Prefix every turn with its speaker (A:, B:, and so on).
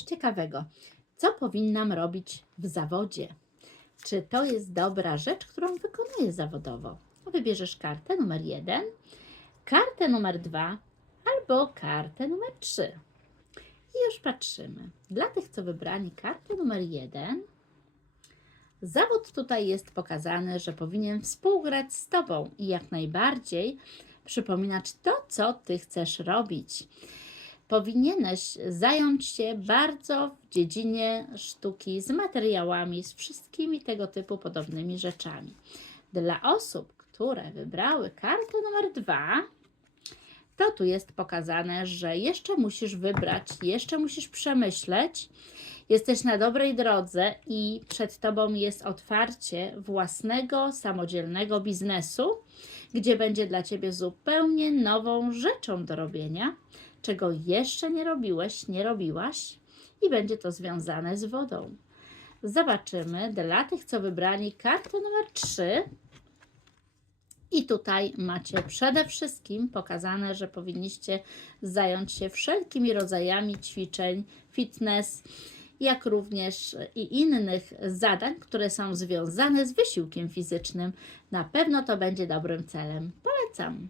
A: coś ciekawego. Co powinnam robić w zawodzie? Czy to jest dobra rzecz, którą wykonuję zawodowo? Wybierzesz kartę numer jeden, kartę numer dwa albo kartę numer trzy. I już patrzymy. Dla tych, co wybrali kartę numer jeden, zawód tutaj jest pokazany, że powinien współgrać z Tobą i jak najbardziej przypominać to, co Ty chcesz robić. Powinieneś zająć się bardzo w dziedzinie sztuki z materiałami, z wszystkimi tego typu podobnymi rzeczami. Dla osób, które wybrały kartę numer dwa, to tu jest pokazane, że jeszcze musisz wybrać, jeszcze musisz przemyśleć. Jesteś na dobrej drodze i przed Tobą jest otwarcie własnego, samodzielnego biznesu, gdzie będzie dla Ciebie zupełnie nową rzeczą do robienia, czego jeszcze nie robiłeś, nie robiłaś i będzie to związane z wodą. Zobaczymy dla tych, co wybrali kartę numer 3. I tutaj macie przede wszystkim pokazane, że powinniście zająć się wszelkimi rodzajami ćwiczeń, fitness, jak również i innych zadań, które są związane z wysiłkiem fizycznym. Na pewno to będzie dobrym celem. Polecam.